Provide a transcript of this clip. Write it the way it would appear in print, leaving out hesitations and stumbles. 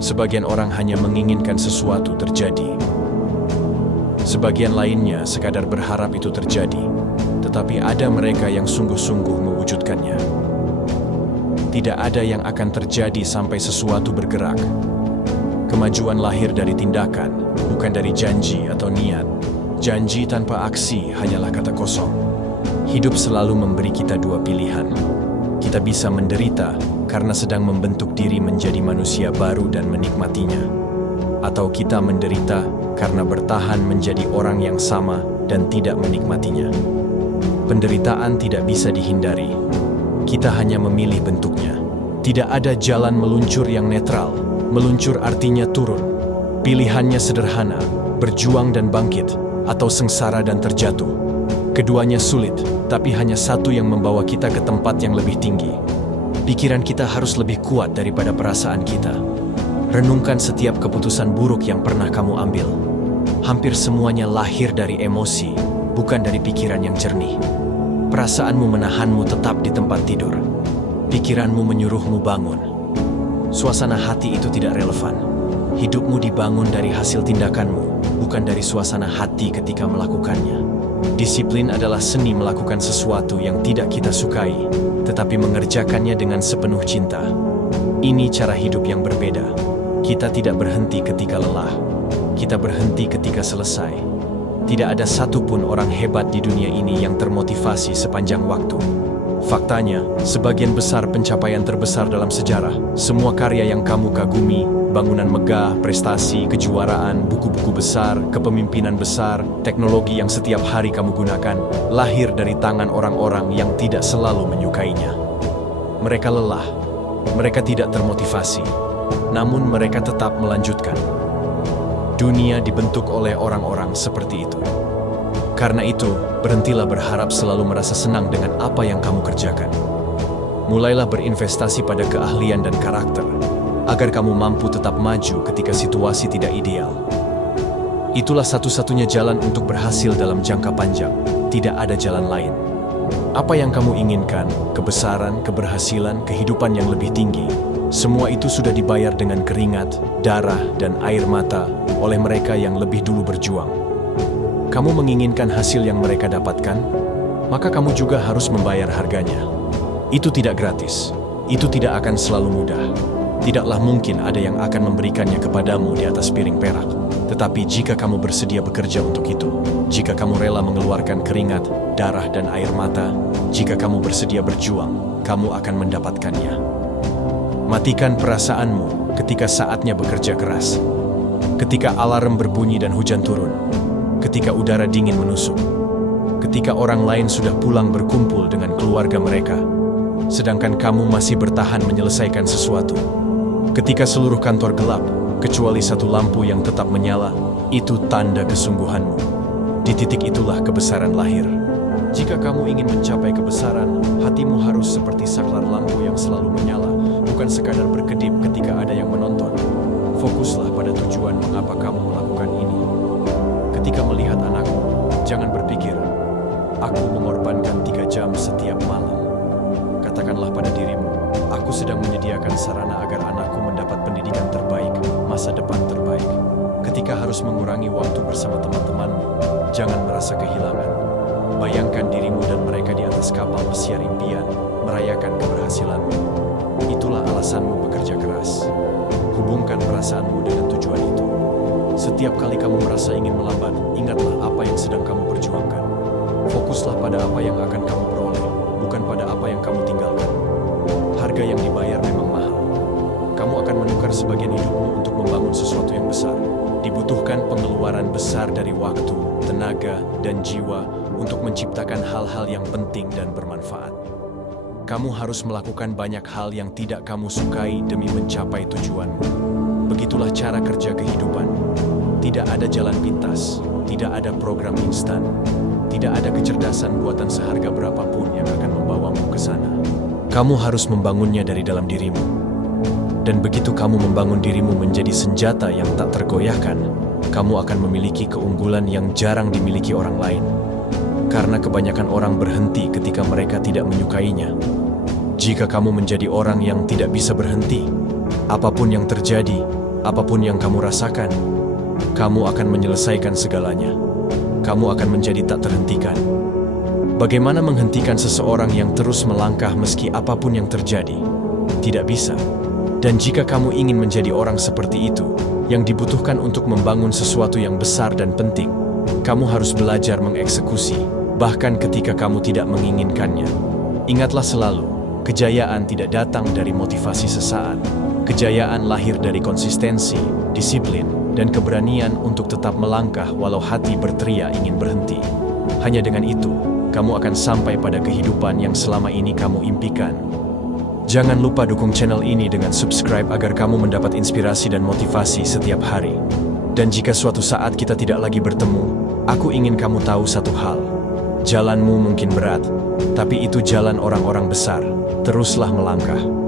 Sebagian orang hanya menginginkan sesuatu terjadi. Sebagian lainnya sekadar berharap itu terjadi, tetapi ada mereka yang sungguh-sungguh mewujudkannya. Tidak ada yang akan terjadi sampai sesuatu bergerak. Kemajuan lahir dari tindakan, bukan dari janji atau niat. Janji tanpa aksi hanyalah kata kosong. Hidup selalu memberi kita dua pilihan. Kita bisa menderita karena sedang membentuk diri menjadi manusia baru dan menikmatinya. Atau kita menderita karena bertahan menjadi orang yang sama dan tidak menikmatinya. Penderitaan tidak bisa dihindari. Kita hanya memilih bentuknya. Tidak ada jalan meluncur yang netral. Meluncur artinya turun. Pilihannya sederhana, berjuang dan bangkit, atau sengsara dan terjatuh. Keduanya sulit, tapi hanya satu yang membawa kita ke tempat yang lebih tinggi. Pikiran kita harus lebih kuat daripada perasaan kita. Renungkan setiap keputusan buruk yang pernah kamu ambil. Hampir semuanya lahir dari emosi, bukan dari pikiran yang jernih. Perasaanmu menahanmu tetap di tempat tidur. Pikiranmu menyuruhmu bangun. Suasana hati itu tidak relevan. Hidupmu dibangun dari hasil tindakanmu, bukan dari suasana hati ketika melakukannya. Disiplin adalah seni melakukan sesuatu yang tidak kita sukai, tetapi mengerjakannya dengan sepenuh cinta. Ini cara hidup yang berbeda. Kita tidak berhenti ketika lelah. Kita berhenti ketika selesai. Tidak ada satupun orang hebat di dunia ini yang termotivasi sepanjang waktu. Faktanya, sebagian besar pencapaian terbesar dalam sejarah, semua karya yang kamu kagumi, bangunan megah, prestasi, kejuaraan, buku-buku besar, kepemimpinan besar, teknologi yang setiap hari kamu gunakan, lahir dari tangan orang-orang yang tidak selalu menyukainya. Mereka lelah, mereka tidak termotivasi, namun mereka tetap melanjutkan. Dunia dibentuk oleh orang-orang seperti itu. Karena itu, berhentilah berharap selalu merasa senang dengan apa yang kamu kerjakan. Mulailah berinvestasi pada keahlian dan karakter, agar kamu mampu tetap maju ketika situasi tidak ideal. Itulah satu-satunya jalan untuk berhasil dalam jangka panjang. Tidak ada jalan lain. Apa yang kamu inginkan, kebesaran, keberhasilan, kehidupan yang lebih tinggi, semua itu sudah dibayar dengan keringat, darah, dan air mata oleh mereka yang lebih dulu berjuang. Kamu menginginkan hasil yang mereka dapatkan, maka kamu juga harus membayar harganya. Itu tidak gratis. Itu tidak akan selalu mudah. Tidaklah mungkin ada yang akan memberikannya kepadamu di atas piring perak. Tetapi jika kamu bersedia bekerja untuk itu, jika kamu rela mengeluarkan keringat, darah, dan air mata, jika kamu bersedia berjuang, kamu akan mendapatkannya. Matikan perasaanmu ketika saatnya bekerja keras. Ketika alarm berbunyi dan hujan turun. Ketika udara dingin menusuk. Ketika orang lain sudah pulang berkumpul dengan keluarga mereka, sedangkan kamu masih bertahan menyelesaikan sesuatu. Ketika seluruh kantor gelap, kecuali satu lampu yang tetap menyala, itu tanda kesungguhanmu. Di titik itulah kebesaran lahir. Jika kamu ingin mencapai kebesaran, hatimu harus seperti saklar lampu yang selalu menyala, bukan sekadar berkedip ketika ada yang menonton. Fokuslah pada tujuan mengapa kamu melakukan ini. Ketika melihat anakmu, jangan berpikir, aku mengorbankan 3 jam setiap malam. Katakanlah pada dirimu, aku sedang menyediakan sarana agar anakku mendapat pendidikan terbaik, masa depan terbaik. Ketika harus mengurangi waktu bersama teman-temanmu, jangan merasa kehilangan. Bayangkan dirimu dan mereka di atas kapal pesiar impian, merayakan keberhasilanmu. Itulah alasanmu bekerja keras. Hubungkan perasaanmu dengan tujuan itu. Setiap kali kamu merasa ingin melambat, ingatlah apa yang sedang kamu perjuangkan. Fokuslah pada apa yang akan kamu peroleh, bukan pada apa yang kamu tinggalkan. Harga yang dibayar memang mahal. Kamu akan menukar sebagian hidupmu untuk membangun sesuatu yang besar. Dibutuhkan pengeluaran besar dari waktu, tenaga, dan jiwa untuk menciptakan hal-hal yang penting dan bermanfaat. Kamu harus melakukan banyak hal yang tidak kamu sukai demi mencapai tujuanmu. Begitulah cara kerja kehidupan. Tidak ada jalan pintas, tidak ada program instan, tidak ada kecerdasan buatan seharga berapapun yang akan membawamu ke sana. Kamu harus membangunnya dari dalam dirimu. Dan begitu kamu membangun dirimu menjadi senjata yang tak tergoyahkan, kamu akan memiliki keunggulan yang jarang dimiliki orang lain. Karena kebanyakan orang berhenti ketika mereka tidak menyukainya. Jika kamu menjadi orang yang tidak bisa berhenti, apapun yang terjadi, Apapun yang kamu rasakan, kamu akan menyelesaikan segalanya. Kamu akan menjadi tak terhentikan. Bagaimana menghentikan seseorang yang terus melangkah meski apapun yang terjadi? Tidak bisa. Dan jika kamu ingin menjadi orang seperti itu, yang dibutuhkan untuk membangun sesuatu yang besar dan penting, kamu harus belajar mengeksekusi, bahkan ketika kamu tidak menginginkannya. Ingatlah selalu, kejayaan tidak datang dari motivasi sesaat. Kejayaan lahir dari konsistensi, disiplin, dan keberanian untuk tetap melangkah walau hati berteriak ingin berhenti. Hanya dengan itu, kamu akan sampai pada kehidupan yang selama ini kamu impikan. Jangan lupa dukung channel ini dengan subscribe agar kamu mendapat inspirasi dan motivasi setiap hari. Dan jika suatu saat kita tidak lagi bertemu, aku ingin kamu tahu satu hal. Jalanmu mungkin berat, tapi itu jalan orang-orang besar. Teruslah melangkah.